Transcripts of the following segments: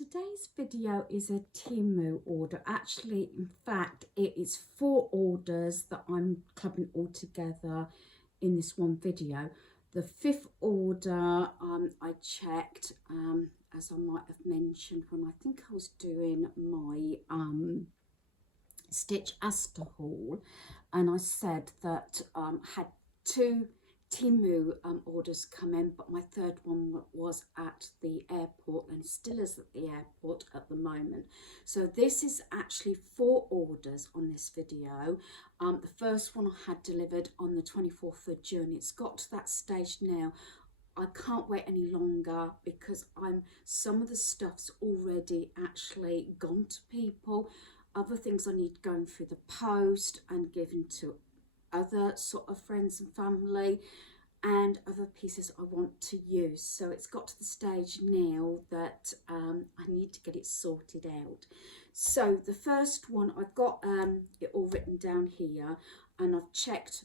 Today's video is a Temu order. Actually, in fact, it is 4 orders that I'm clubbing all together in this one video. The 5th order I checked, as I might have mentioned when I think I was doing my Stitch Aster haul, and I said that had 2 Temu orders come in, but my 3rd one was at the airport and still is at the airport at the moment. So this is actually 4 orders on this video. The first one I had delivered on the 24th of June. It's got to that stage now. I can't wait any longer because some of the stuff's already actually gone to people. Other things I need going through the post and given to other sort of friends and family, and other pieces I want to use. So it's got to the stage now that I need to get it sorted out. So the first one, I've got it all written down here, and I've checked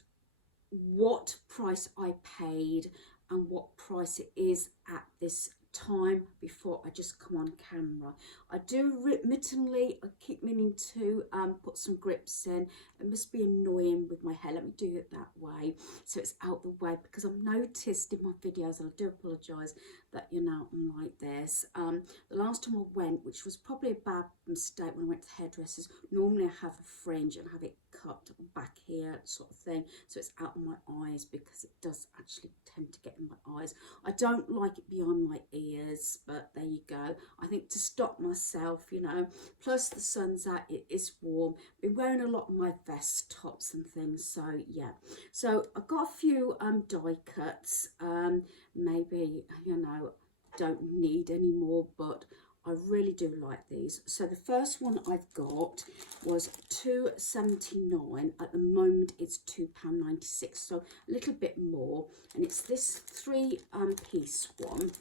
what price I paid and what price it is at this time before I just come on camera. I do admittedly, I keep meaning to put some grips in. It must be annoying with my hair. Let me do it that way so it's out the way, because I've noticed in my videos, and I do apologise that I'm like this. The last time I went, which was probably a bad mistake when I went to hairdressers, normally I have a fringe and have it cut back here sort of thing, so it's out of my eyes, because it does actually tend to get in my eyes. I don't like it beyond my ears, but there you go. I think to stop myself, plus the sun's out, it is warm. Been wearing a lot of my vest tops and things, so yeah. So I've got a few die cuts, maybe don't need any more, but I really do like these. So the first one I've got was £2.79. At the moment it's £2.96, so a little bit more, and it's this 3-piece one.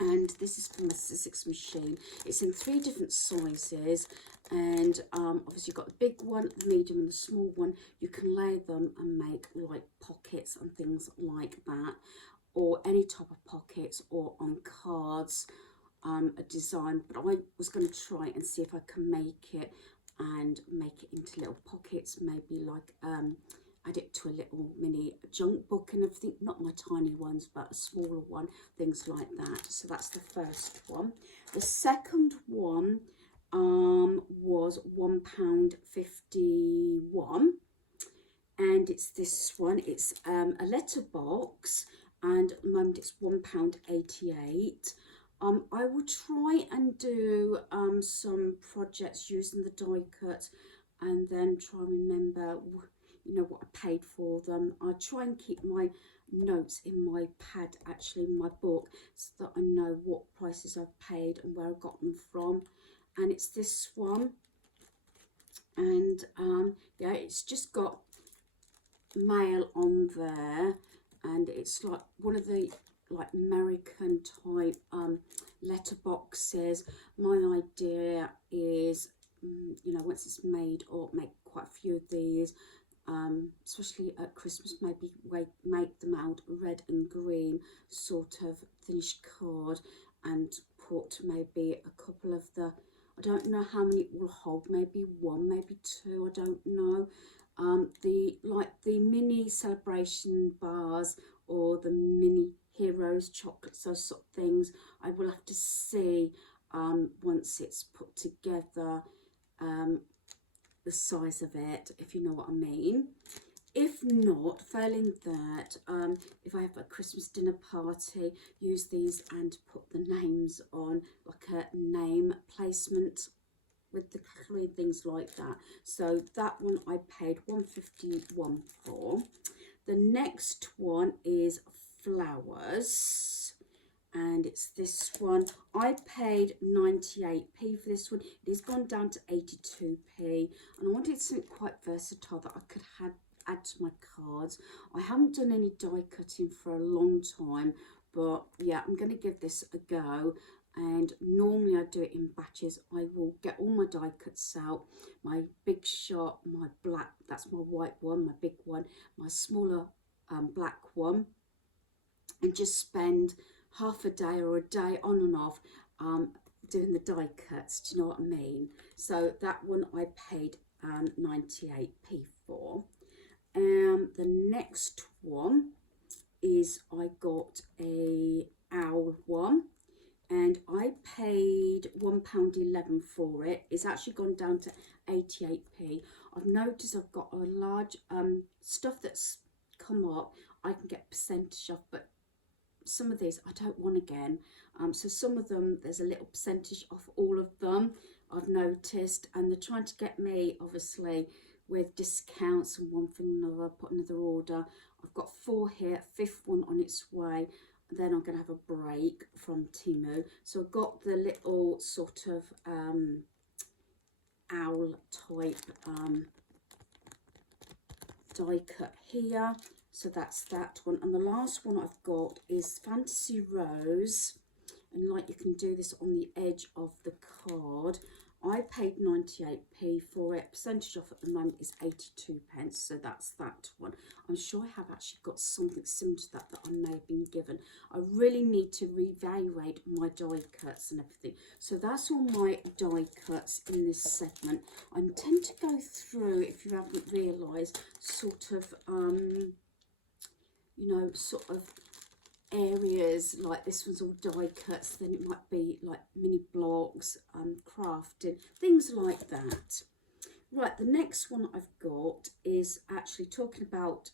And this is from a Sussex machine. It's in 3 different sizes, and obviously you've got the big one, the medium and the small one. You can layer them and make like pockets and things like that, or any type of pockets, or on cards, a design. But I was going to try and see if I can make it into little pockets, maybe like add it to a little mini junk book and everything, not my tiny ones, but a smaller one, things like that. So that's the first one. The second one was £1.51, and it's this one. It's a letterbox, and at the moment it's £1.88. I will try and do some projects using the die cut, and then try and remember what I paid for them. I try and keep my notes in my pad, actually in my book, so that I know what prices I've paid and where I got them from. And it's this one, and yeah, it's just got mail on there, and it's like one of the American type letterboxes. My idea is once it's made, or make quite a few of these, especially at Christmas, maybe make them out red and green sort of finished card, and put maybe a couple of the, I don't know how many it will hold, maybe 1, maybe 2, I don't know. The mini celebration bars, or the mini heroes chocolates, those sort of things. I will have to see once it's put together, the size of it, if you know what I mean. If not, failing that, if I have a Christmas dinner party, use these and put the names on, like a name placement with the clean, things like that. So that one I paid £1.51 for. The next one is flowers, and it's this one. I paid 98p for this one. It has gone down to 82p, and I wanted something quite versatile that I could add to my cards. I haven't done any die cutting for a long time, but yeah, I'm going to give this a go. And normally I do it in batches. I will get all my die cuts out, my big shot, my black, that's my white one, my big one, my smaller black one, and just spend half a day or a day on and off doing the die cuts, do you know what I mean? So that one I paid 98p for. The next one is I got a owl one, and I paid £1.11 for it. It's actually gone down to 88p. I've noticed I've got a large stuff that's come up, I can get percentage off, but some of these I don't want again. So some of them, there's a little percentage off all of them, I've noticed, and they're trying to get me, obviously, with discounts and one thing or another, put another order. I've got 4 here, 5th one on its way. Then I'm going to have a break from Temu. So I've got the little sort of owl type die cut here. So that's that one. And the last one I've got is Fantasy Rose. And like, you can do this on the edge of the card. I paid 98p for it. Percentage off at the moment is 82 pence. So that's that one. I'm sure I have actually got something similar to that I may have been given. I really need to reevaluate my die cuts and everything. So that's all my die cuts in this segment. I intend to go through, if you haven't realised, sort of, you know, sort of areas, like this one's all die cuts, then it might be like mini blocks, crafting, things like that. Right, the next one I've got is actually talking about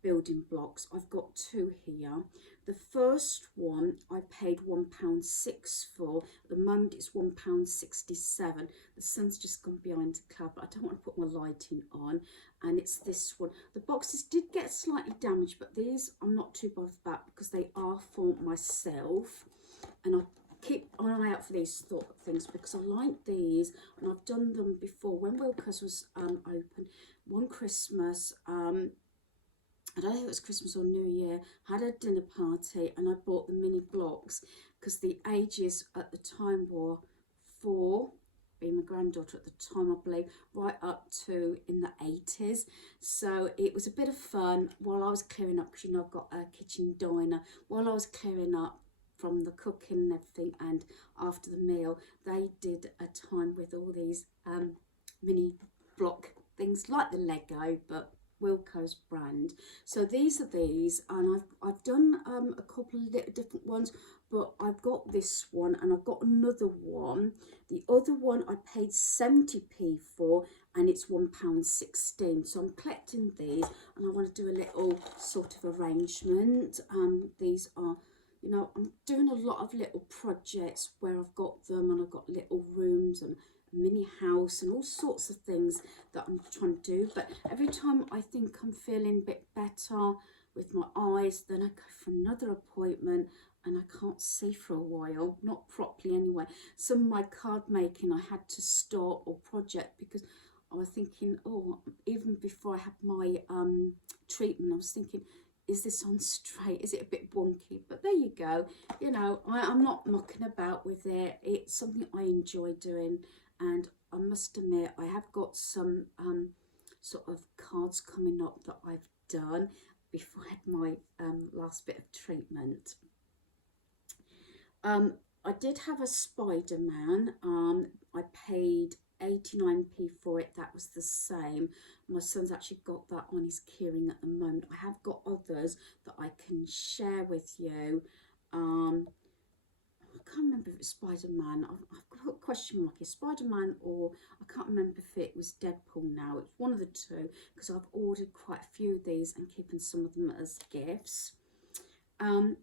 building blocks. I've got 2 here. The first one I paid £1.06 for. At the moment it's £1.67. The sun's just gone behind the cloud, but I don't want to put my lighting on. And it's this one. The boxes did get slightly damaged, but these I'm not too bothered about because they are for myself. And I keep an eye out for these sort of things because I like these, and I've done them before. When Wilco's was open, one Christmas, I don't know if it was Christmas or New Year, had a dinner party, and I bought the mini blocks because the ages at the time were 4, being my granddaughter at the time, I believe, right up to in the 80s. So it was a bit of fun while I was clearing up, because you know I've got a kitchen diner. While I was clearing up from the cooking and everything, and after the meal, they did a time with all these mini block things like the Lego, but Wilco's brand. So these are these, and I've done a couple of little different ones, but I've got this one and I've got another one. The other one I paid 70p for, and it's £1.16. So I'm collecting these, and I want to do a little sort of arrangement. These are, you know, I'm doing a lot of little projects where I've got them, and I've got little rooms and mini house and all sorts of things that I'm trying to do. But every time I think I'm feeling a bit better with my eyes, then I go for another appointment and I can't see for a while, not properly anyway. Some of my card making I had to stop, or project, because I was thinking, oh, even before I had my treatment, I was thinking, is this on straight? Is it a bit wonky? But there you go. You know, I'm not mucking about with it. It's something I enjoy doing. And I must admit, I have got some sort of cards coming up that I've done before I had my last bit of treatment. I did have a Spider-Man. I paid 89p for it. That was the same. My son's actually got that on his keyring at the moment. I have got others that I can share with you. I can't remember if it's Spider-Man. I've got a question mark here. Spider-Man, or I can't remember if it was Deadpool now. It's one of the two, because I've ordered quite a few of these and keeping some of them as gifts.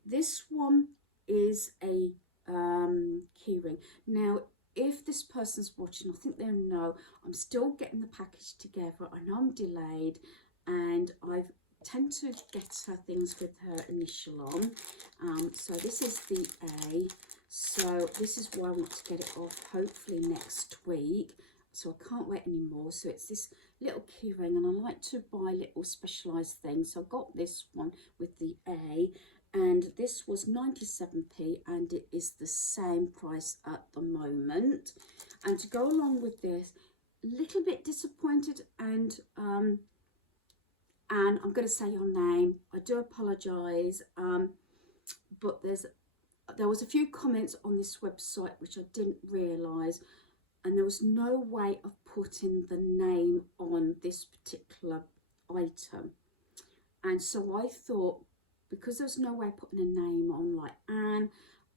This one is a keyring. Now, if this person's watching, I think they'll know I'm still getting the package together. I know I'm delayed, and I tend to get her things with her initial on. So this is the A. So this is why I want to get it off, hopefully next week. So I can't wait anymore. So it's this little keyring, and I like to buy little specialised things. So I got this one with the A, and this was 97p, and it is the same price at the moment. And to go along with this, a little bit disappointed, and I'm going to say your name. I do apologise, but there's there was a few comments on this website which I didn't realise, and there was no way of putting the name on this particular item. And so I thought, because there's no way of putting a name on, like Anne,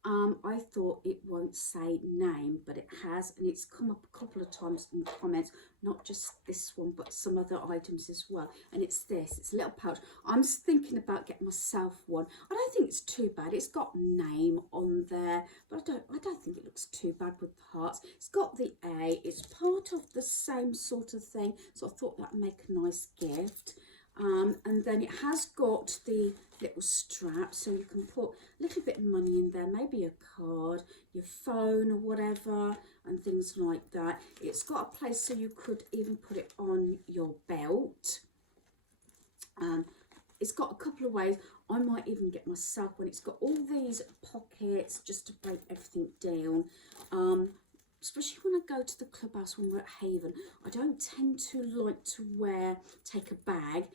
I thought it won't say name, but it has, and it's come up a couple of times in comments, not just this one, but some other items as well. And it's this, it's a little pouch. I'm thinking about getting myself one. I don't think it's too bad. It's got name on there, but I don't think it looks too bad with the hearts. It's got the A, it's part of the same sort of thing, so I thought that would make a nice gift. And then it has got the little strap, so you can put a little bit of money in there, maybe a card, your phone or whatever, and things like that. It's got a place so you could even put it on your belt. It's got a couple of ways. I might even get myself one. It's got all these pockets just to break everything down. Especially when I go to the clubhouse when we're at Haven, I don't tend to like to take a bag.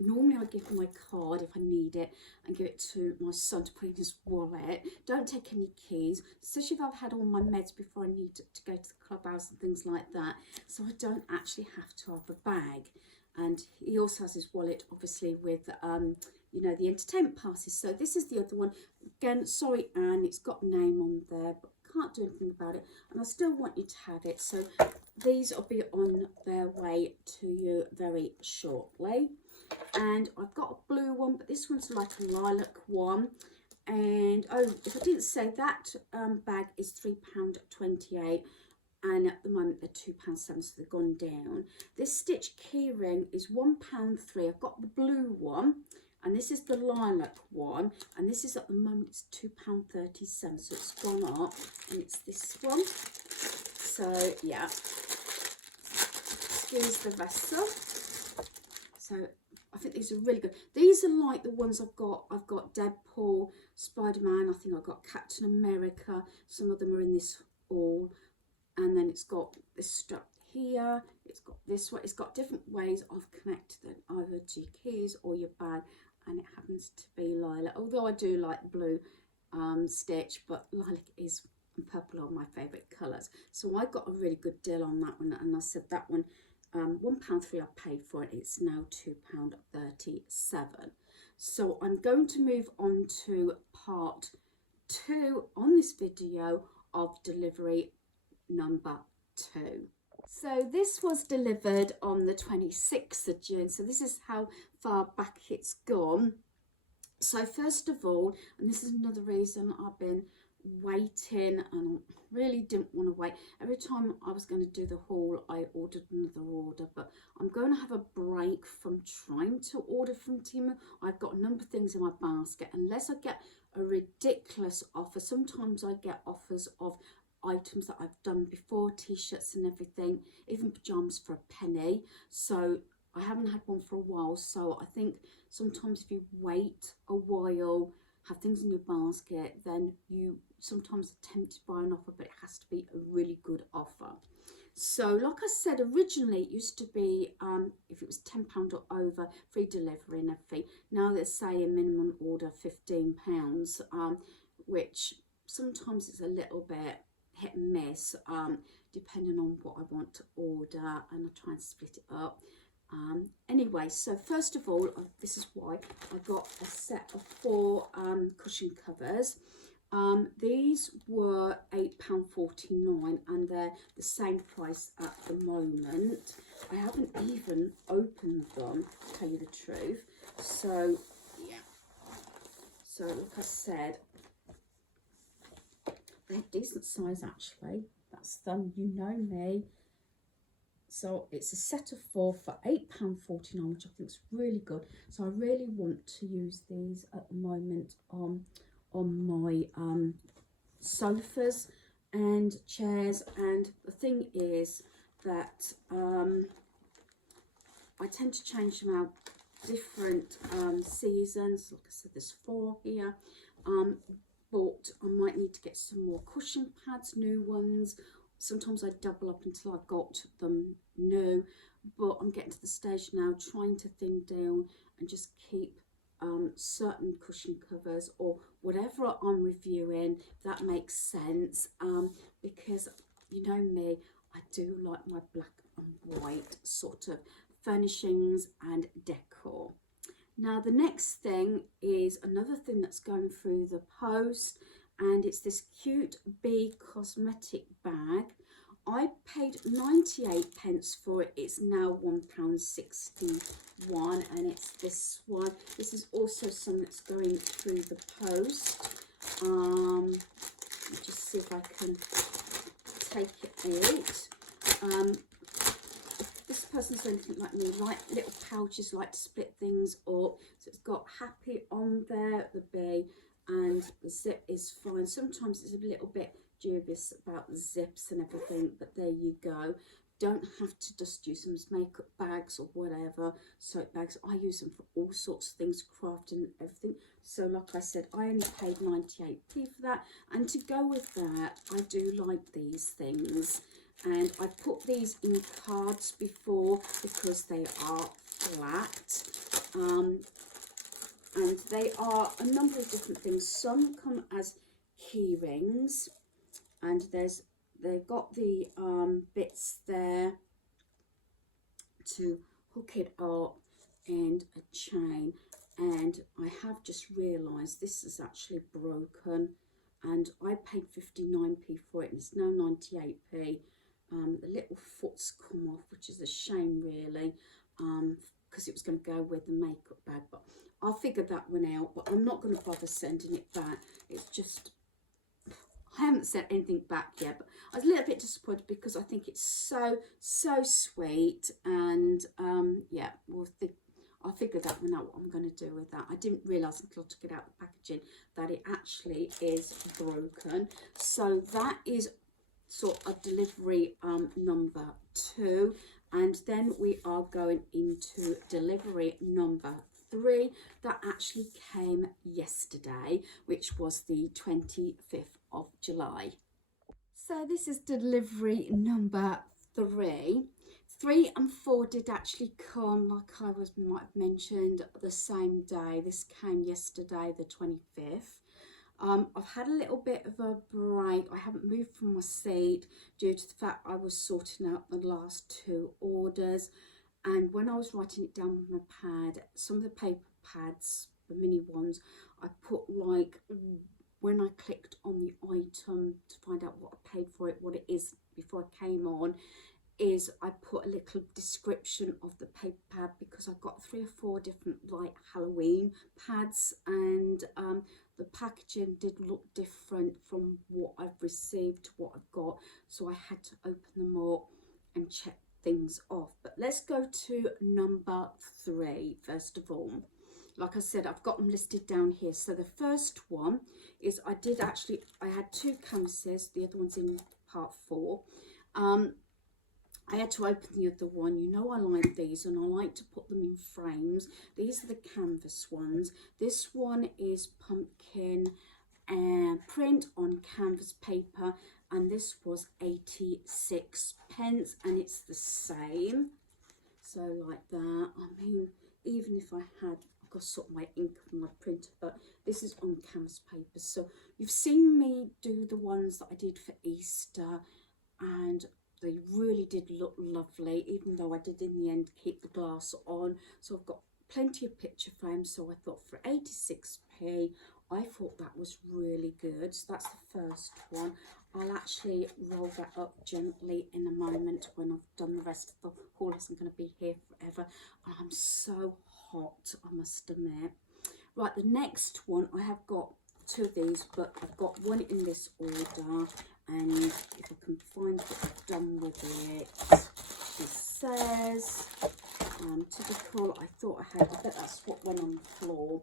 Normally I give him my card if I need it and give it to my son to put in his wallet. Don't take any keys, especially if I've had all my meds before I need to go to the clubhouse and things like that. So I don't actually have to have a bag. And he also has his wallet, obviously, with, you know, the entertainment passes. So this is the other one. Again, sorry, Anne, it's got a name on there, but can't do anything about it, and I still want you to have it. So these will be on their way to you very shortly. And I've got a blue one, but this one's like a lilac one. And oh, if I didn't say that, bag is £3.28, and at the moment they're £2.7, so they've gone down. This stitch keyring is £1.3. I've got the blue one, and this is the lilac one, and this is at the moment it's £2.37, so it's gone up, and it's this one. So yeah, excuse the vessel. So I think these are really good. These are like the ones I've got. I've got Deadpool, Spider-Man, I think I've got Captain America. Some of them are in this haul. And then it's got this strap here. It's got this one. It's got different ways of connecting it, either to your keys or your bag. And it happens to be lilac. Although I do like blue stitch, but lilac is and purple are my favourite colours. So I got a really good deal on that one. And I said that one, £1.3 I paid for it. It's now £2.37. So I'm going to move on to part 2 on this video of delivery number 2. So this was delivered on the 26th of June. So this is how far back it's gone. So first of all, and this is another reason I've been waiting and really didn't want to wait. Every time I was going to do the haul, I ordered another order, but I'm going to have a break from trying to order from Temu. I've got a number of things in my basket. Unless I get a ridiculous offer, sometimes I get offers of items that I've done before, t-shirts and everything, even pajamas for a penny. So I haven't had one for a while. So I think sometimes if you wait a while, have things in your basket, then you sometimes are tempted by an offer, but it has to be a really good offer. So like I said, originally it used to be if it was £10 or over, free delivery and everything. Now they say a minimum order £15, which sometimes is a little bit hit and miss, depending on what I want to order, and I try and split it up. Anyway, so first of all, this is why I got a set of 4 cushion covers. These were £8.49, and they're the same price at the moment. I haven't even opened them, to tell you the truth. So yeah, so like I said, they're decent size actually. That's them, you know me. So it's a set of 4 for £8.49, which I think is really good. So I really want to use these at the moment on my sofas and chairs. And the thing is that I tend to change them out different seasons. Like I said, there's 4 here. But I might need to get some more cushion pads, new ones. Sometimes I double up until I've got them new, but I'm getting to the stage now trying to thin down and just keep certain cushion covers or whatever I'm reviewing, if that makes sense, because you know me, I do like my black and white sort of furnishings and decor. Now the next thing is another thing that's going through the post, and it's this cute bee cosmetic bag. I paid 98p for it. It's now £1.61, and it's this one. This is also something that's going through the post. Let me just see if I can take it out. If this person's anything like me, like little pouches, like to split things up. So it's got happy on there, the bee, and the zip is fine. Sometimes it's a little bit dubious about the zips and everything, but there you go. Don't have to just use them as makeup bags or whatever, soap bags. I use them for all sorts of things, crafting and everything. So like I said, I only paid 98p for that, and to go with that, I do like these things. And I put these in cards before because they are flat, and they are a number of different things. Some come as key rings, and they've got the bits there to hook it up, and a chain. And I have just realised this is actually broken, and I paid 59p for it, and it's now 98p. The little foot's come off, which is a shame really, because it was going to go with the makeup bag, but I'll figure that one out. But I'm not going to bother sending it back. It's just, I haven't sent anything back yet, but I was a little bit disappointed because I think it's so sweet, and yeah, I'll figure that one out, what I'm going to do with that. I didn't realise until I took it out of the packaging that it actually is broken. So that is sort of delivery number 2, and then we are going into delivery number 3 that actually came yesterday, which was the 25th of July. So this is delivery number 3. 3 and 4 did actually come, like I might have mentioned, the same day. This came yesterday, the 25th. I've had a little bit of a break. I haven't moved from my seat due to the fact I was sorting out the last 2 orders. And when I was writing it down with my pad, some of the paper pads, the mini ones, I put like, when I clicked on the item to find out what I paid for it, what it is before I came on, is I put a little description of the paper pad, because I got 3 or 4 different like Halloween pads, and the packaging did look different from what I've received to what I've got, so I had to open them up and check things off. But let's go to number 3 first of all. Like I said, I've got them listed down here. So the first one is I had 2 canvases, the other one's in part 4. I had to open the other one. You know I like these, and I like to put them in frames. These are the canvas ones. This one is pumpkin and print on canvas paper, and this was 86p, and it's the same. So like that. I mean, even if I've got to sort my ink from my printer, but this is on canvas paper. So you've seen me do the ones that I did for Easter, and they really did look lovely, even though I did in the end keep the glass on. So I've got plenty of picture frames, so I thought for 86p, I thought that was really good. So that's the first one. I'll actually roll that up gently in a moment when I've done the rest of the haul. I'm going to be here forever. I'm so hot, I must admit. Right, the next one, I have got 2 of these, but I've got one in this order, and if I can find what I've done with it, it says typical. I thought I had, I bet that's what went on the floor.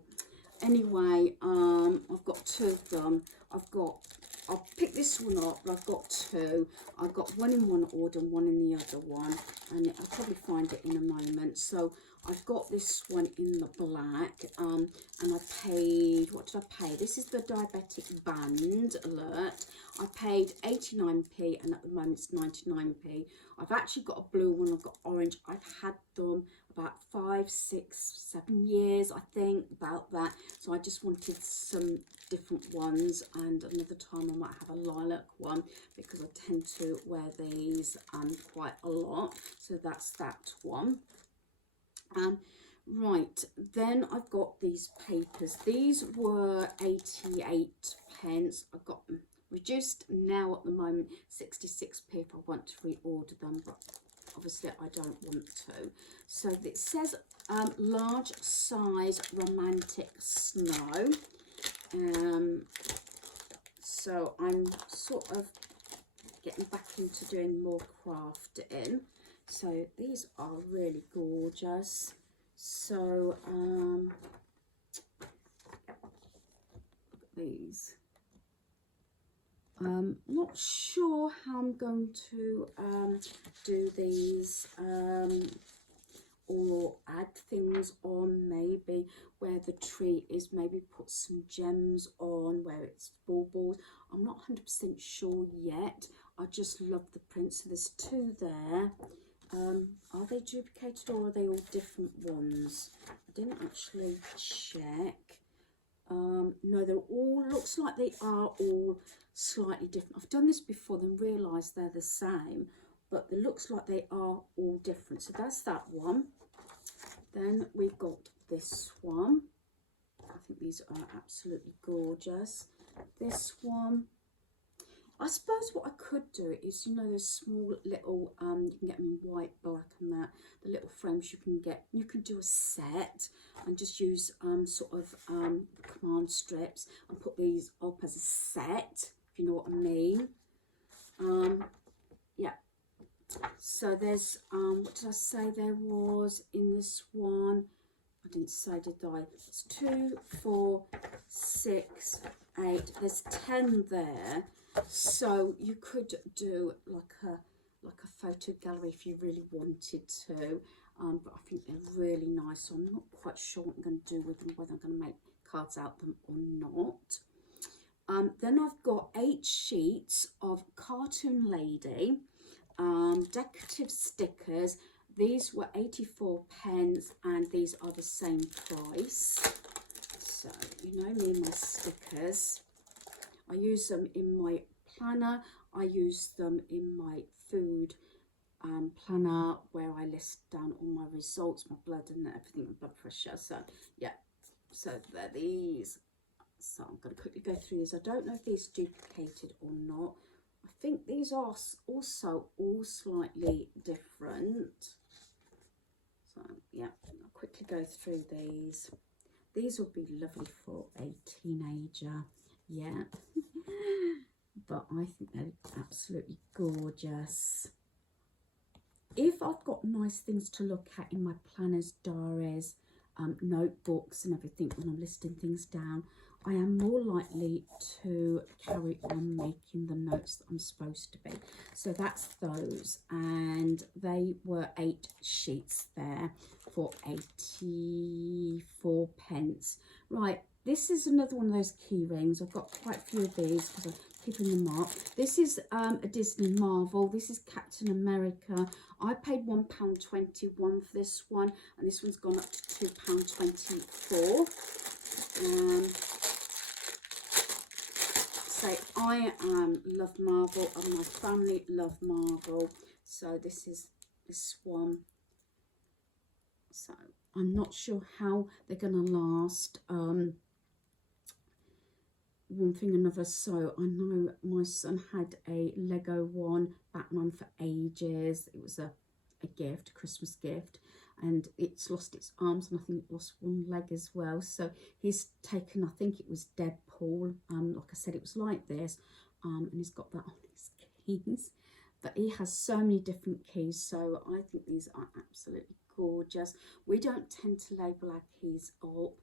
Anyway, I've got 2 of them. I'll pick this one up, but I've got 2. I've got one in one order and one in the other one, and I'll probably find it in a moment. So I've got this one in the black, and I paid, what did I pay? This is the diabetic band alert. I paid 89p, and at the moment it's 99p. I've actually got a blue one, I've got orange. I've had them about 5, 6, 7 years, I think, about that. So I just wanted some different ones, and another time I might have a lilac one because I tend to wear these quite a lot. So that's that one. Right, then I've got these papers. These were 88 pence. I've got them reduced now at the moment 66p if I want to reorder them, but obviously I don't want to. So it says large size romantic snow. So I'm sort of getting back into doing more crafting. So these are really gorgeous. So look at these. Not sure how I'm going to do these or add things on, maybe where the tree is, maybe put some gems on where it's baubles. I'm not 100% sure yet. I just love the print. So there's 2 there. Are they duplicated or are they all different ones? I didn't actually check. No, they're all, looks like they are all slightly different. I've done this before and realised they're the same, but it looks like they are all different. So that's that one. Then we've got this one. I think these are absolutely gorgeous. This one. I suppose what I could do is, you know, those small little, you can get them in white, black and that, the little frames you can get, you can do a set and just use sort of the command strips and put these up as a set, if you know what I mean. Yeah. So there's, what did I say there was in this one? I didn't say, did I? It's 2, 4, 6, 8. There's 10 there. So you could do like a photo gallery if you really wanted to. But I think they're really nice. So I'm not quite sure what I'm going to do with them, whether I'm going to make cards out of them or not. Then I've got 8 sheets of Cartoon Lady, decorative stickers. These were 84 pence and these are the same price. So, you know me and my stickers. I use them in my planner. I use them in my food planner where I list down all my results, my blood and everything, and blood pressure. So, yeah. So, they're these. So, I'm going to quickly go through these. I don't know if these are duplicated or not. I think these are also all slightly different. So, yeah, I'll quickly go through these. These would be lovely for a teenager, yeah. But I think they're absolutely gorgeous. If I've got nice things to look at in my planners, diaries, notebooks and everything when I'm listing things down, I am more likely to carry on making the notes that I'm supposed to be. So that's those, and they were 8 sheets there for 84 pence. Right, this is another one of those key rings. I've got quite a few of these because I'm keeping them up. This is a Disney Marvel. This is Captain America. I paid £1.21 for this one, and this one's gone up to £2.24. So I love Marvel and my family love Marvel. So this is this one. So I'm not sure how they're going to last. One thing or another. So I know my son had a Lego one, Batman, for ages. It was a gift, a Christmas gift, and it's lost its arms and I think it lost one leg as well. So he's taken, I think it was Deadpool, like I said, it was like this, and he's got that on his keys. But he has so many different keys, so I think these are absolutely gorgeous. We don't tend to label our keys up.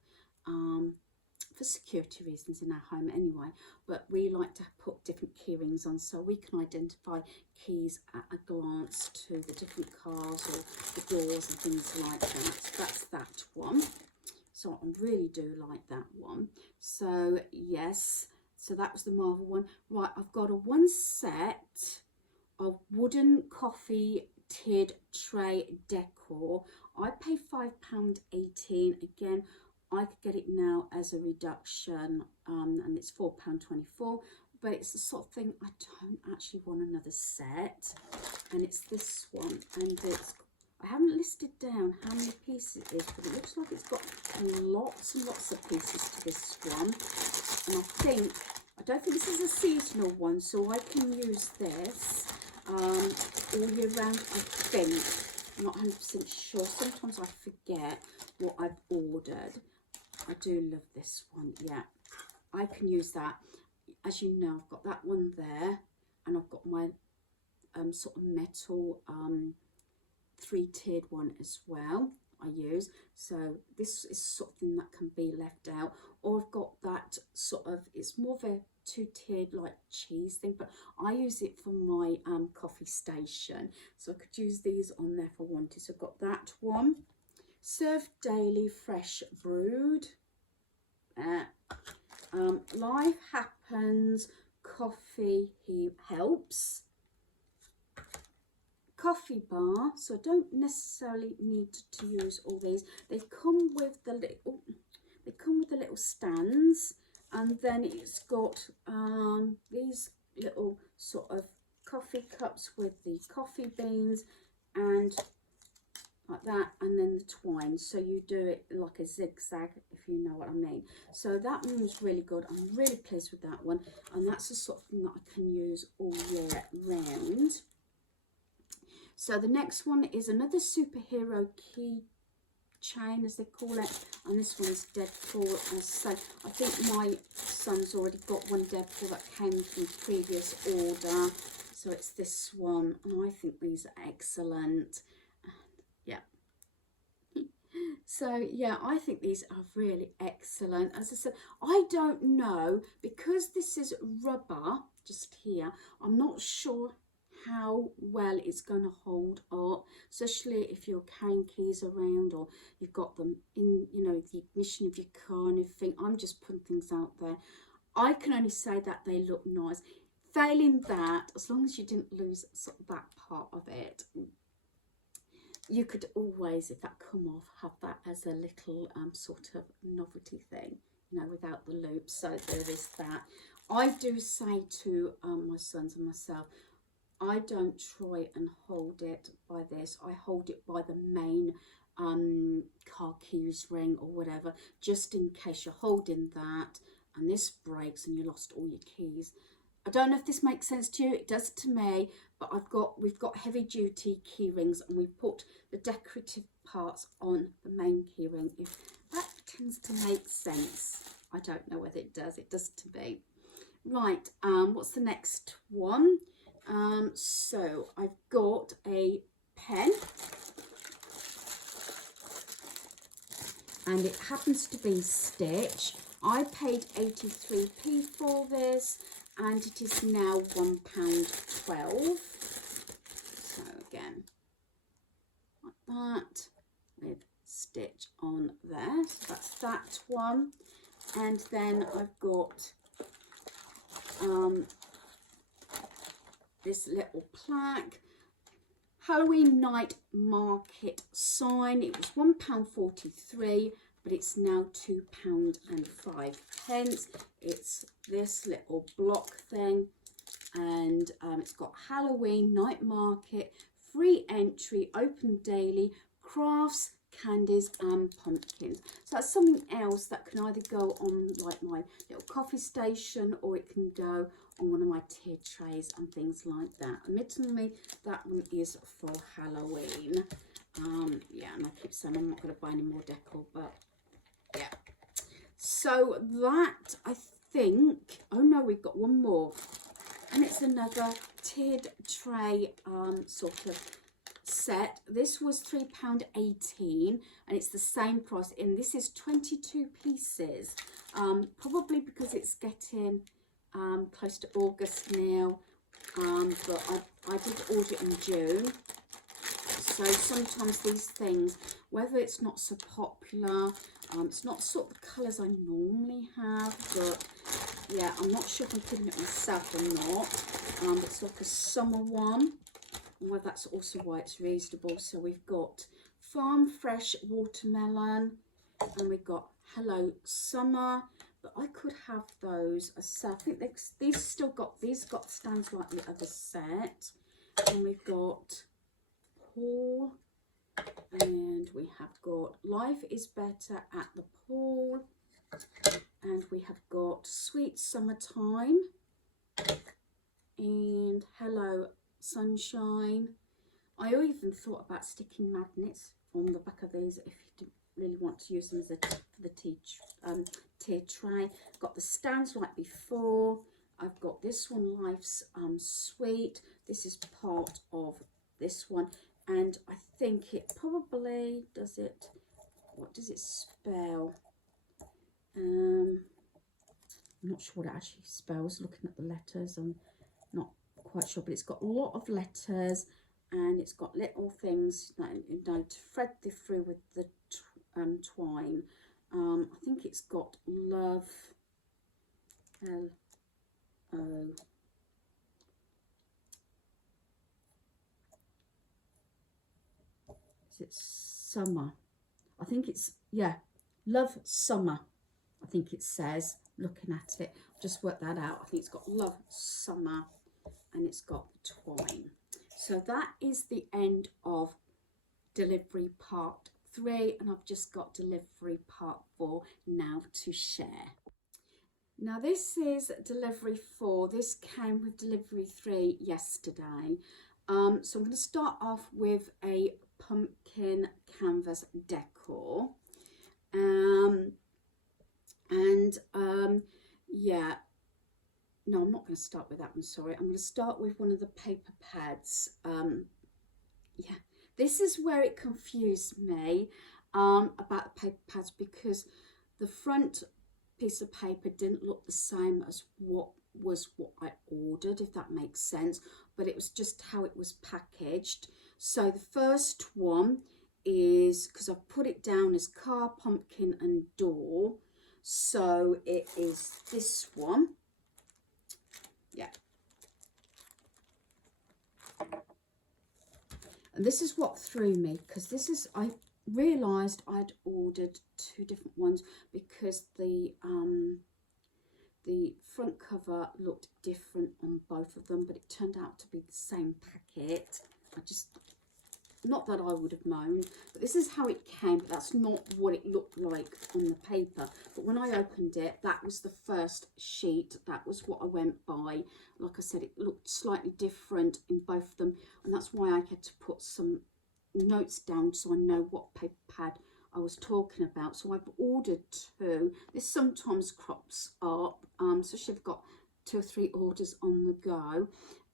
for security reasons in our home anyway, but we like to put different key rings on so we can identify keys at a glance to the different cars or the doors and things like that. So that's that one. So I really do like that one. So yes, so that was the Marvel one. Right, I've got a one set of wooden coffee tiered tray decor. I pay £5.18. Again, I could get it now as a reduction, and it's £4.24. But it's the sort of thing I don't actually want another set, and it's this one, and it's, I haven't listed down how many pieces it is, but it looks like it's got lots and lots of pieces to this one. And I don't think this is a seasonal one, so I can use this all year round, I think. I'm not 100% sure. Sometimes I forget what I've ordered. I do love this one. Yeah, I can use that. As you know, I've got that one there, and I've got my sort of metal three-tiered one as well I use. So this is something that can be left out. Or I've got that sort of, it's more of a two-tiered like cheese thing, but I use it for my coffee station, so I could use these on there if I wanted. So I've got that one. Serve daily, fresh brewed. Life happens, coffee helps. Coffee bar, so I don't necessarily need to use all these. They come with the little stands, and then it's got these little sort of coffee cups with the coffee beans and like that, and then the twine, so you do it like a zigzag, if you know what I mean. So that one was really good. I'm really pleased with that one, and that's the sort of thing that I can use all year round. So the next one is another superhero key chain, as they call it, and this one's Deadpool. As I say, I think my son's already got one Deadpool that came from previous order, so it's this one, and I think these are excellent. Yeah. So yeah, I think these are really excellent. As I said, I don't know, because this is rubber just here, I'm not sure how well it's going to hold up, especially if you're carrying keys around or you've got them in, you know, the ignition of your car and everything. I'm just putting things out there. I can only say that they look nice. Failing that, as long as you didn't lose sort of that part of it, you could always, if that come off, have that as a little sort of novelty thing, you know, without the loop. So there is that. I do say to my sons and myself, I don't try and hold it by this. I hold it by the main car keys ring or whatever, just in case you're holding that and this breaks and you lost all your keys. I don't know if this makes sense to you. It does to me, but we've got heavy duty key rings, and we've put the decorative parts on the main key ring. If that tends to make sense, I don't know whether it does. It does to me. Right, what's the next one? So I've got a pen, and it happens to be Stitch. I paid 83p for this, and it is now £1.12. So again, like that, with Stitch on there. So that's that one. And then I've got this little plaque, Halloween night market sign. It was £1.43, but it's now £2.05. It's this little block thing, and it's got Halloween night market, free entry, open daily, crafts, candies and pumpkins. So that's something else that can either go on like my little coffee station, or it can go on one of my tiered trays and things like that. Admittedly, that one is for Halloween. Yeah, and I keep saying I'm not going to buy any more decor, but yeah. So that, I think, oh no, we've got one more, and it's another tiered tray sort of set. This was £3.18, and it's the same price, and this is 22 pieces. Probably because it's getting close to August now, but I did order it in June. So sometimes these things, whether it's not so popular, it's not sort of the colours I normally have, but yeah, I'm not sure if I'm putting it myself or not. It's like a summer one, well, that's also why it's reasonable. So we've got Farm Fresh Watermelon, and we've got Hello Summer, but I could have those. I think these got stands like the other set, and we've got Pool, and we have got Life is Better at the Pool, and we have got Sweet Summertime and Hello Sunshine. I even thought about sticking magnets on the back of these if you didn't really want to use them as for the tier tray. Got the stands like before. I've got this one, Life's Sweet. This is part of this one, and I think it probably does it. What does it spell? I'm not sure what it actually spells. Looking at the letters, I'm not quite sure, but it's got a lot of letters, and it's got little things that to thread through with the twine. I think it's got love, L-O. Is it summer? I think it's, yeah, Love Summer, I think it says, looking at it. I've just worked that out. I think it's got Love Summer, and it's got the twine. So that is the end of delivery part 3, and I've just got delivery part 4 now to share. Now this is delivery 4. This came with delivery 3 yesterday. So I'm going to start off with a pumpkin canvas decor. Yeah, no, I'm not going to start with that one, sorry. I'm going to start with one of the paper pads. Yeah, this is where it confused me about the paper pads, because the front piece of paper didn't look the same as what I ordered, if that makes sense, but it was just how it was packaged. So the first one is, because I've put it down as car, pumpkin and door, so it is this one. Yeah, and this is what threw me, because this is, I realised I'd ordered 2 different ones, because the front cover looked different on both of them, but it turned out to be the same packet. I just, not that I would have moaned, but this is how it came, but that's not what it looked like on the paper. But when I opened it, that was the first sheet. That was what I went by. Like I said, it looked slightly different in both of them, and that's why I had to put some notes down so I know what paper pad I was talking about. So I've ordered 2. This sometimes crops up, so she've got 2 or 3 orders on the go,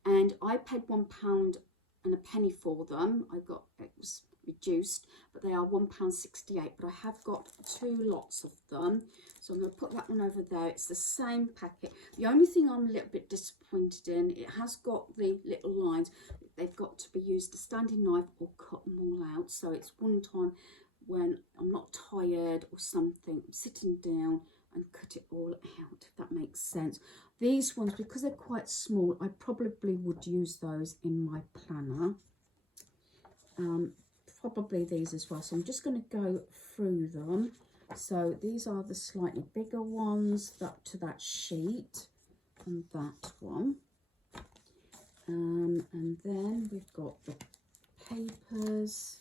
and I paid £1 and a penny for them. It was reduced, but they are £1.68, but I have got 2 lots of them, so I'm going to put that one over there. It's the same packet. The only thing I'm a little bit disappointed in, it has got the little lines. They've got to be used a standing knife or cut them all out. So it's one time when I'm not tired or something, I'm sitting down and cut it all out, if that makes sense. These ones, because they're quite small, I probably would use those in my planner. Probably these as well. So I'm just going to go through them. So these are the slightly bigger ones, to that sheet, and that one. And then we've got the papers.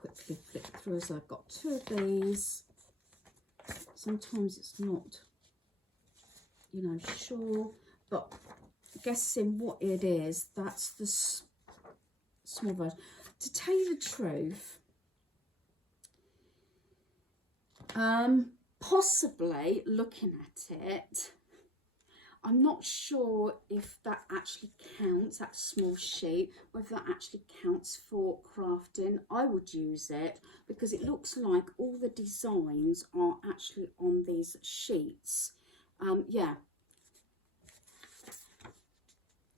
Quickly flip through, so I've got 2 of these. Sometimes it's not, you know, sure, but guessing what it is, that's the small version. To tell you the truth, possibly looking at it, I'm not sure if that actually counts, that small sheet, whether that actually counts for crafting. I would use it because it looks like all the designs are actually on these sheets. Yeah.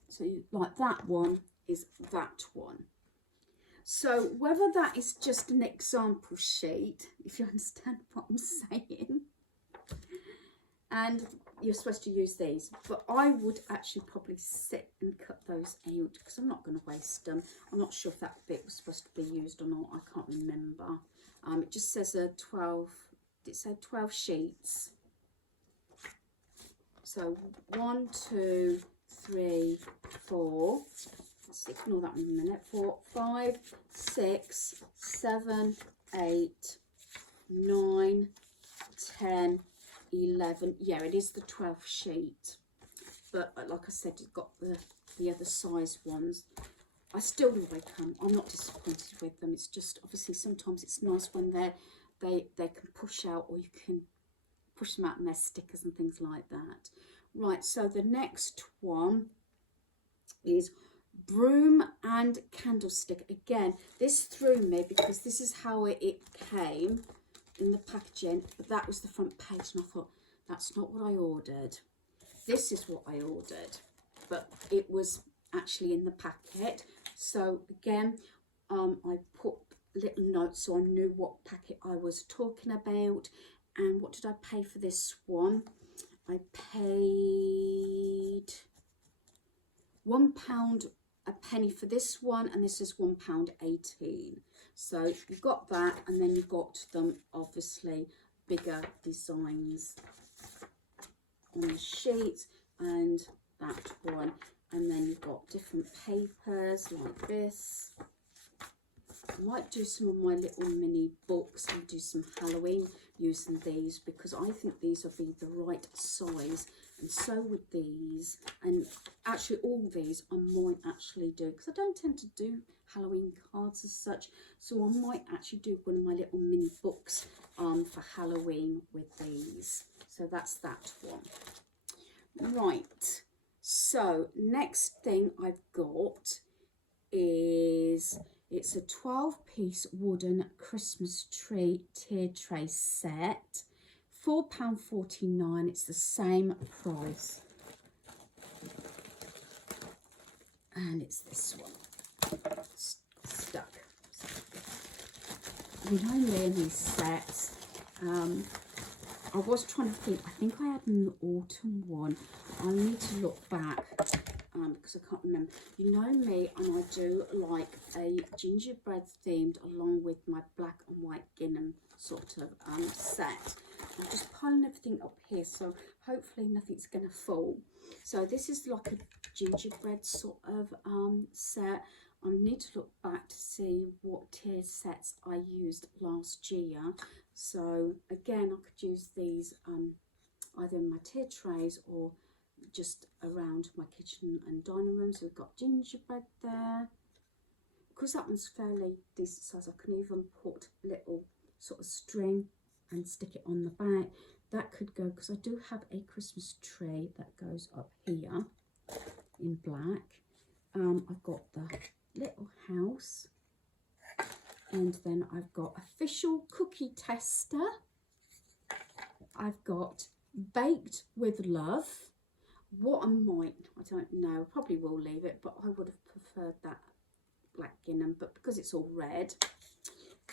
So like that one is that one. So whether that is just an example sheet, if you understand what I'm saying, and you're supposed to use these, but I would actually probably sit and cut those out because I'm not going to waste them. I'm not sure if that bit was supposed to be used or not. I can't remember. It just says 12. It said 12 sheets. So 1, 2, 3, 4. Let's ignore that one a minute. 4, 5, 6, 7, 8, 9, 10, 11. Yeah, it is the 12th sheet, but like I said, it's got the other size ones. I still like them. I'm not disappointed with them. It's just obviously sometimes it's nice when they can push out, or you can push them out and their stickers and things like that. Right, so the next one is broom and candlestick. Again, this threw me because this is how it came in the packaging, but that was the front page, and I thought, that's not what I ordered. This is what I ordered, but it was actually in the packet. So again, I put little notes so I knew what packet I was talking about. And what did I pay for this one? I paid £1 a penny for this one, and this is £1.18. So you got that, and then you got them obviously bigger designs on the sheet, and that one, and then you've got different papers like this. I might do some of my little mini books and do some Halloween using these, because I think these will be the right size, and so would these, and actually all these I might actually do, because I don't tend to do Halloween cards as such, so I might actually do one of my little mini books for Halloween with these. So that's that one. Right, so next thing I've got is, it's a 12-piece wooden Christmas tree tier tray set, £4.49. It's the same price, and it's this one. Stuck. You know me in these sets. I was trying to think. I think I had an autumn one. I need to look back. Because I can't remember. You know me, and I do like a gingerbread themed along with my black and white gingham sort of set. I'm just piling everything up here, so hopefully nothing's going to fall. So this is like a gingerbread sort of set. I need to look back to see what tier sets I used last year. So again, I could use these either in my tier trays or just around my kitchen and dining room. So we've got gingerbread there. Because that one's fairly decent size, I can even put little sort of string and stick it on the back. That could go, because I do have a Christmas tree that goes up here in black. I've got the little house, and then I've got official cookie tester. I've got baked with love. What I might, I don't know, probably will leave it, but I would have preferred that black gingham, but because it's all red.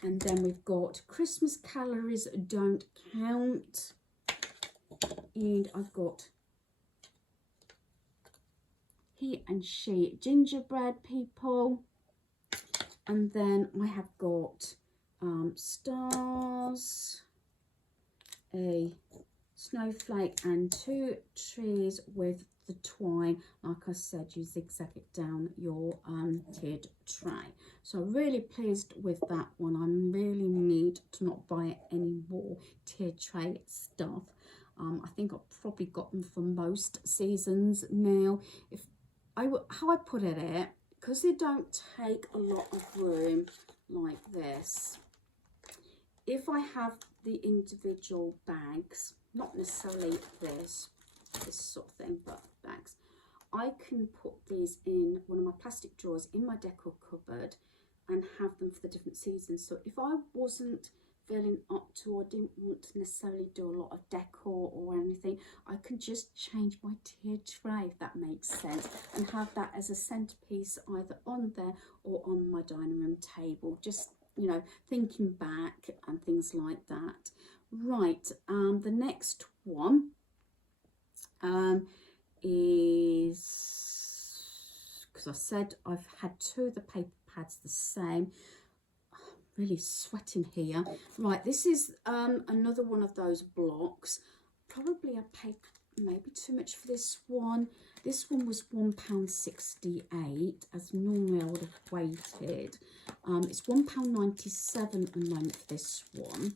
And then we've got Christmas calories don't count, and I've got he and she gingerbread people, and then I have got stars, a snowflake, and 2 trees with the twine. Like I said, you zigzag it down your tiered tray. So I'm really pleased with that one. I really need to not buy any more tiered tray stuff. I think I've probably got them for most seasons now. How I put it, because they don't take a lot of room like this, if I have the individual bags, not necessarily this, this sort of thing, but bags. I can put these in one of my plastic drawers in my decor cupboard and have them for the different seasons. So if I wasn't feeling up to, or didn't want to necessarily do a lot of decor or anything, I can just change my tier tray, if that makes sense, and have that as a centerpiece either on there or on my dining room table, just, you know, thinking back and things like that. Right, the next one is, because I said I've had two of the paper pads the same. Really sweating here. Right, this is another one of those blocks. Probably I paid maybe too much for this one. This one was £1.68, as normally I would have waited. It's £1.97 a month for this one.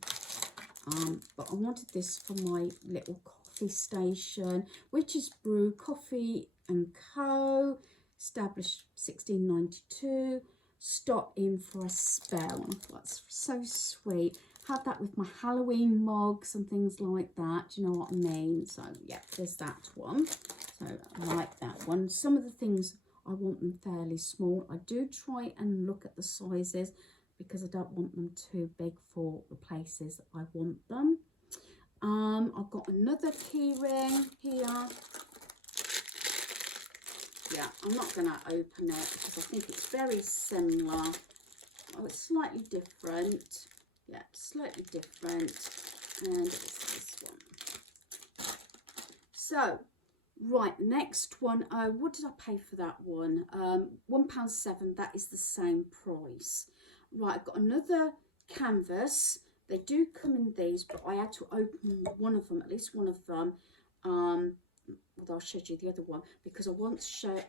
But I wanted this for my little coffee station, which is Brew Coffee and Co. Established 1692. Stop in for a spell. That's so sweet. Have that with my Halloween mugs and things like that. Do you know what I mean? So yeah, there's that one. So I like that one. Some of the things I want them fairly small. I do try and look at the sizes because I don't want them too big for the places I want them. I've got another key ring here. Yeah, I'm not going to open it because I think it's very similar. Oh, it's slightly different. Yeah, slightly different. And it's this one. So, right, next one. What did I pay for that one? £1.07. That is the same price. Right, I've got another canvas. They do come in these, but I had to open one of them, at least one of them. Although I'll show you the other one because I wasn't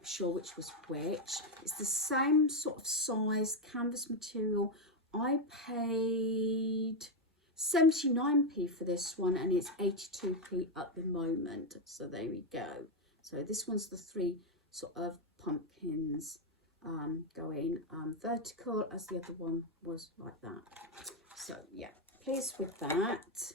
sure which was which. It's the same sort of size canvas material. I paid 79p for this one and it's 82p at the moment. So there we go. So this one's the three sort of pumpkins going vertical, as the other one was like that. So yeah, pleased with that.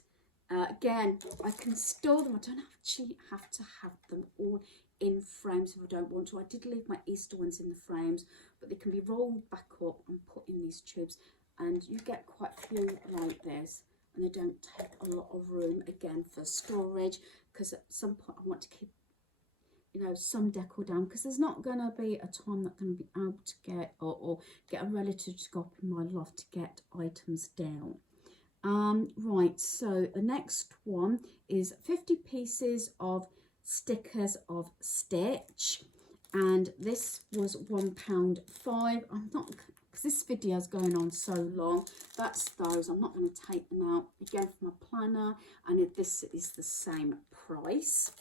Again, I can store them. I don't actually have to have them all in frames if I don't want to. I did leave my Easter ones in the frames, but they can be rolled back up and put in these tubes. And you get quite a few like this, and they don't take a lot of room, again, for storage, because at some point I want to keep, you know, some decor down, because there's not going to be a time that I'm going to be able to get, or get a relative to go up in my loft to get items down. Right, so the next one is 50 pieces of stickers of Stitch, and this was £1.05. I'm not, because this video is going on so long. That's those. I'm not going to take them out again for my planner, and this is the same price.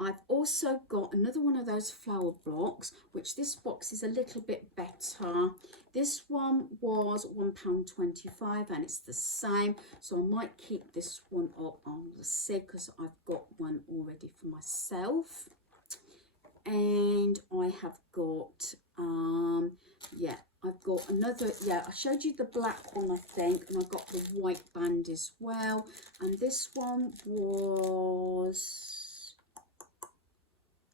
I've also got another one of those flower blocks, which this box is a little bit better. This one was £1.25 and it's the same. So I might keep this one up on the see, because I've got one already for myself. And I have got, yeah, I've got another, yeah, I showed you the black one, I think, and I got the white band as well. And this one was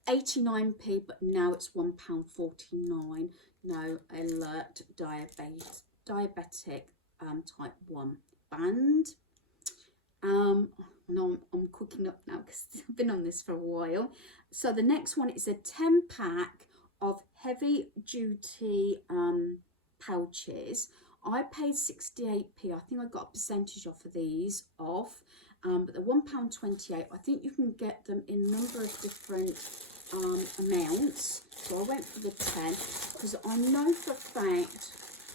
89p, but now it's £1.49. No, alert diabetic type 1 band. No, I'm cooking up now because I've been on this for a while. So the next one is a 10 pack of heavy duty pouches. I paid 68p. I think I got a percentage off of these off. But they're £1.28. I think you can get them in a number of different amounts. So I went for the 10 because I know for a fact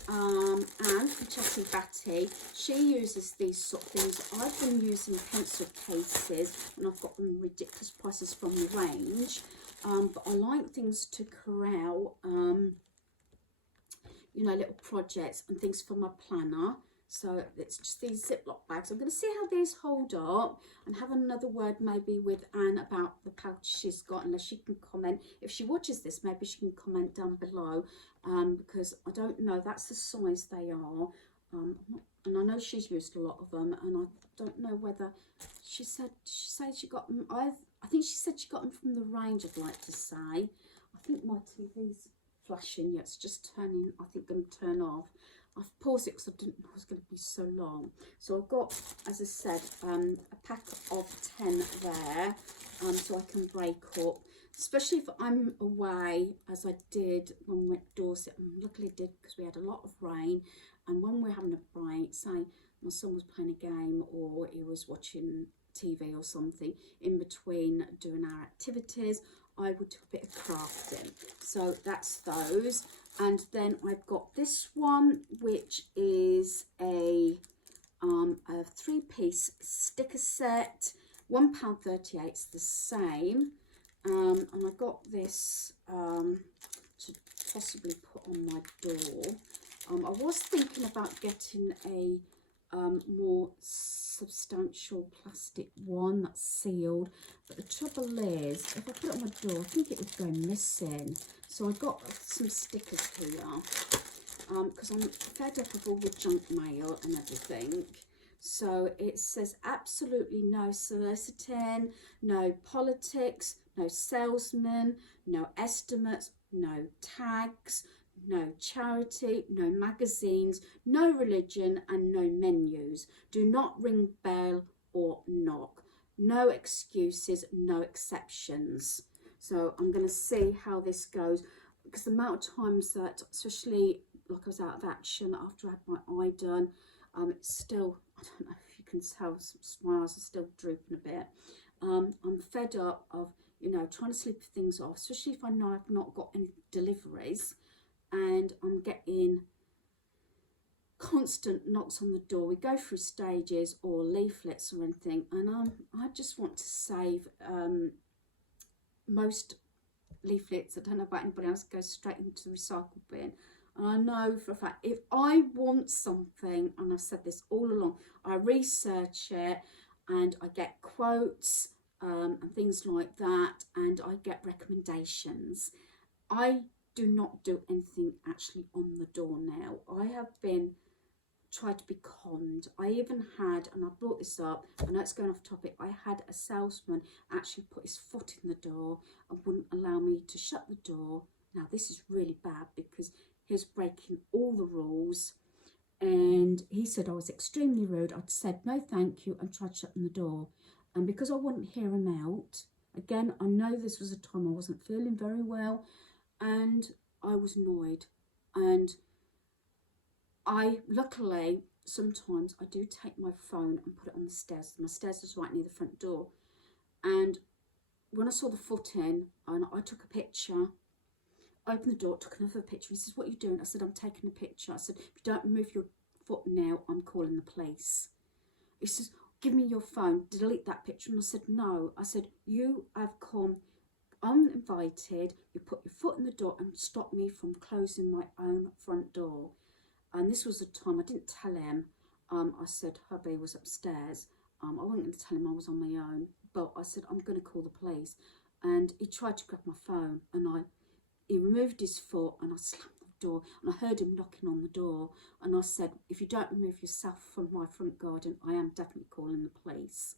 Anne from Chatty, she uses these sort of things. I've been using pencil cases and I've got them ridiculous prices from the range. But I like things to corral, you know, little projects and things for my planner. So it's just these Ziploc bags. I'm going to see how these hold up and have another word maybe with Anne about the pouch she's got, unless she can comment. If she watches this, maybe she can comment down below, because I don't know, that's the size they are. And I know she's used a lot of them, and I don't know whether she said she got them. I think she said she got them from the range. I'd like to say. I think my TV's flashing. Yeah, it's just turning. I think going to turn off. I've paused it because I didn't know it was going to be so long. So I've got, as I said, a pack of 10 there, so I can break up. Especially if I'm away, as I did when we went to Dorset, and luckily I did because we had a lot of rain. And when we're having a break, say my son was playing a game or he was watching TV or something, in between doing our activities, I would do a bit of crafting. So that's those. And then I've got this one, which is a 3-piece sticker set, £1.38, it's the same. And I got this to possibly put on my door. I was thinking about getting a more substantial plastic one that's sealed, but the trouble is, if I put it on my door, I think it would go missing. So I got some stickers here, because I'm fed up of all the junk mail and everything. So it says absolutely no soliciting, no politics, no salesmen, no estimates, no tags, no charity, no magazines, no religion, and no menus. Do not ring bell or knock. No excuses, no exceptions. So I'm going to see how this goes, because the amount of times that, especially like I was out of action after I had my eye done, it's still, I don't know if you can tell, my eyes are still drooping a bit. I'm fed up of, you know, trying to sleep things off, especially if I know I've not got any deliveries. And I'm getting constant knocks on the door. We go through stages or leaflets or anything, and I just want to save most leaflets. I don't know about anybody else, go straight into the recycle bin. And I know for a fact, if I want something, and I've said this all along, I research it and I get quotes and things like that, and I get recommendations. I do not do anything actually on the door now. I have been tried to be conned. I even had, and I brought this up, I know it's going off topic, I had a salesman actually put his foot in the door and wouldn't allow me to shut the door. Now this is really bad because he was breaking all the rules, and he said I was extremely rude. I'd said no thank you and tried shutting the door, and because I wouldn't hear him out, again, I know this was a time I wasn't feeling very well, and I was annoyed. And I, luckily, sometimes I do take my phone and put it on the stairs. My stairs is right near the front door. And when I saw the foot in, and I took a picture, opened the door, took another picture. He says, what are you doing? I said, I'm taking a picture. I said, if you don't remove your foot now, I'm calling the police. He says, give me your phone, delete that picture. And I said, no. I said, you have come uninvited, you put your foot in the door and stopped me from closing my own front door. And this was the time I didn't tell him. I said hubby was upstairs. I wasn't going to tell him I was on my own, but I said I'm going to call the police. And he tried to grab my phone, and he removed his foot, and I slammed the door, and I heard him knocking on the door, and I said, if you don't remove yourself from my front garden, I am definitely calling the police.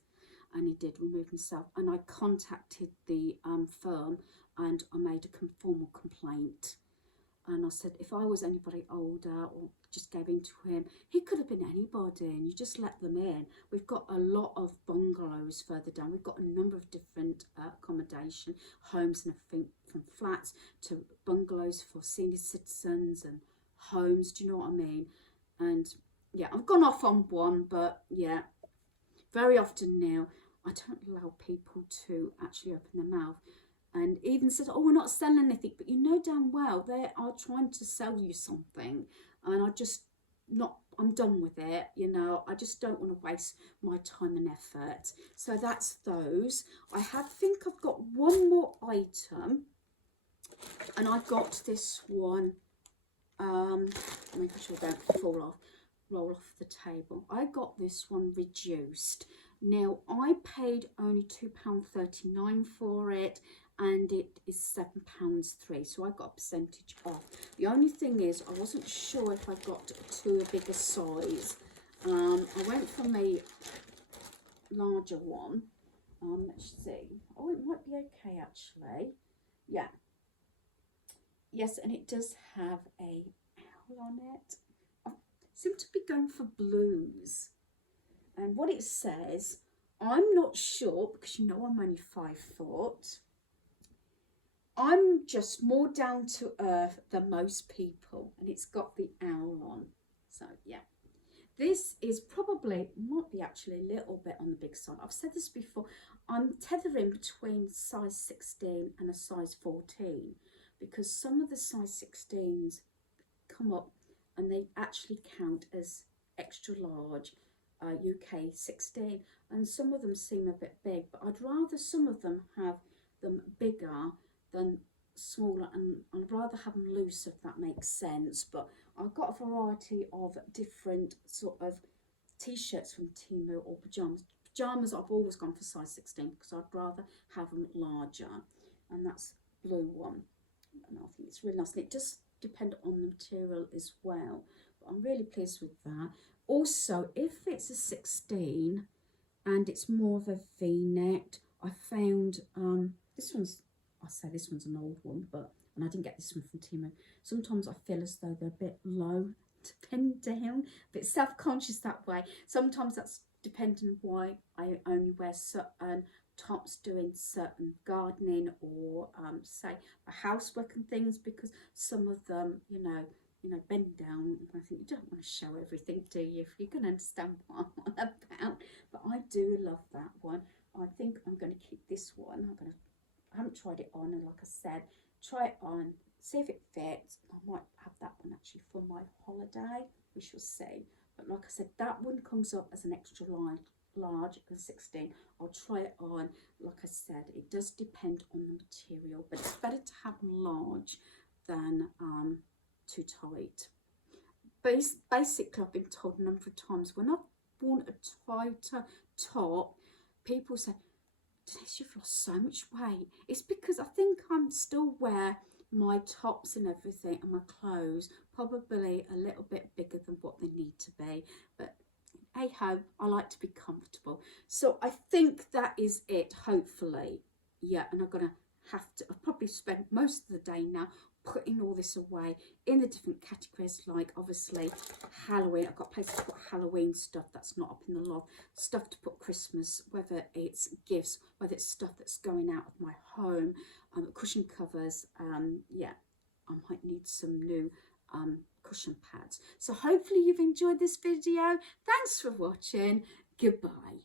And he did remove himself, and I contacted the firm, and I made a formal complaint. And I said, if I was anybody older or just gave in to him, he could have been anybody, and you just let them in. We've got a lot of bungalows further down. We've got a number of different accommodation homes, and everything from flats to bungalows for senior citizens and homes. Do you know what I mean? And yeah, I've gone off on one, but yeah, very often now I don't allow people to actually open their mouth. And even said, oh, we're not selling anything, but you know damn well they are trying to sell you something, and I'm done with it, you know. I just don't want to waste my time and effort. So that's those. I think I've got one more item, and I got this one, making sure I don't roll off the table. I got this one reduced. Now I paid only £2.39 for it, and it is £7.3, so I got a percentage off. The only thing is I wasn't sure if I got to a bigger size. I went for a larger one. Let's see. Oh, it might be okay actually. Yeah. Yes, and it does have a owl on it. I seem to be going for blues. And what it says, I'm not sure, because you know I'm only 5 foot. I'm just more down to earth than most people, and it's got the owl on. So yeah, this is probably, might be actually a little bit on the big side. I've said this before, I'm tethering between size 16 and a size 14, because some of the size 16s come up and they actually count as extra large, UK 16, and some of them seem a bit big, but I'd rather some of them have them bigger than smaller, and I'd rather have them loose, if that makes sense. But I've got a variety of different sort of t-shirts from Temu, or pyjamas I've always gone for size 16 because I'd rather have them larger, and that's blue one, and I think it's really nice, and it does depend on the material as well, but I'm really pleased with that. Also, if it's a 16 and it's more of a v-neck, I found this one's, I say this one's an old one, but, and I didn't get this one from Temu. Sometimes I feel as though they're a bit low to pin down, a bit self-conscious that way. Sometimes that's depending why I only wear certain tops doing certain gardening or say housework and things, because some of them, you know, bend down. I think you don't want to show everything, do you? If you can understand what I'm on about. But I do love that one. I think I'm going to keep this one. I haven't tried it on, and like I said, try it on, see if it fits. I might have that one actually for my holiday. We shall see. But like I said, that one comes up as an extra large and 16. I'll try it on. Like I said, it does depend on the material, but it's better to have them large than too tight. Basically, I've been told a number of times when I've worn a tighter top, people say, Denise, you've lost so much weight. It's because I think I'm still wear my tops and everything and my clothes probably a little bit bigger than what they need to be. But hey ho, I like to be comfortable. So I think that is it, hopefully. Yeah, and I'm going to have to, I've probably spent most of the day now putting all this away in the different categories, like obviously Halloween. I've got places to put Halloween stuff that's not up in the loft, stuff to put Christmas, whether it's gifts, whether it's stuff that's going out of my home, cushion covers. Yeah, I might need some new cushion pads. So hopefully you've enjoyed this video. Thanks for watching. Goodbye.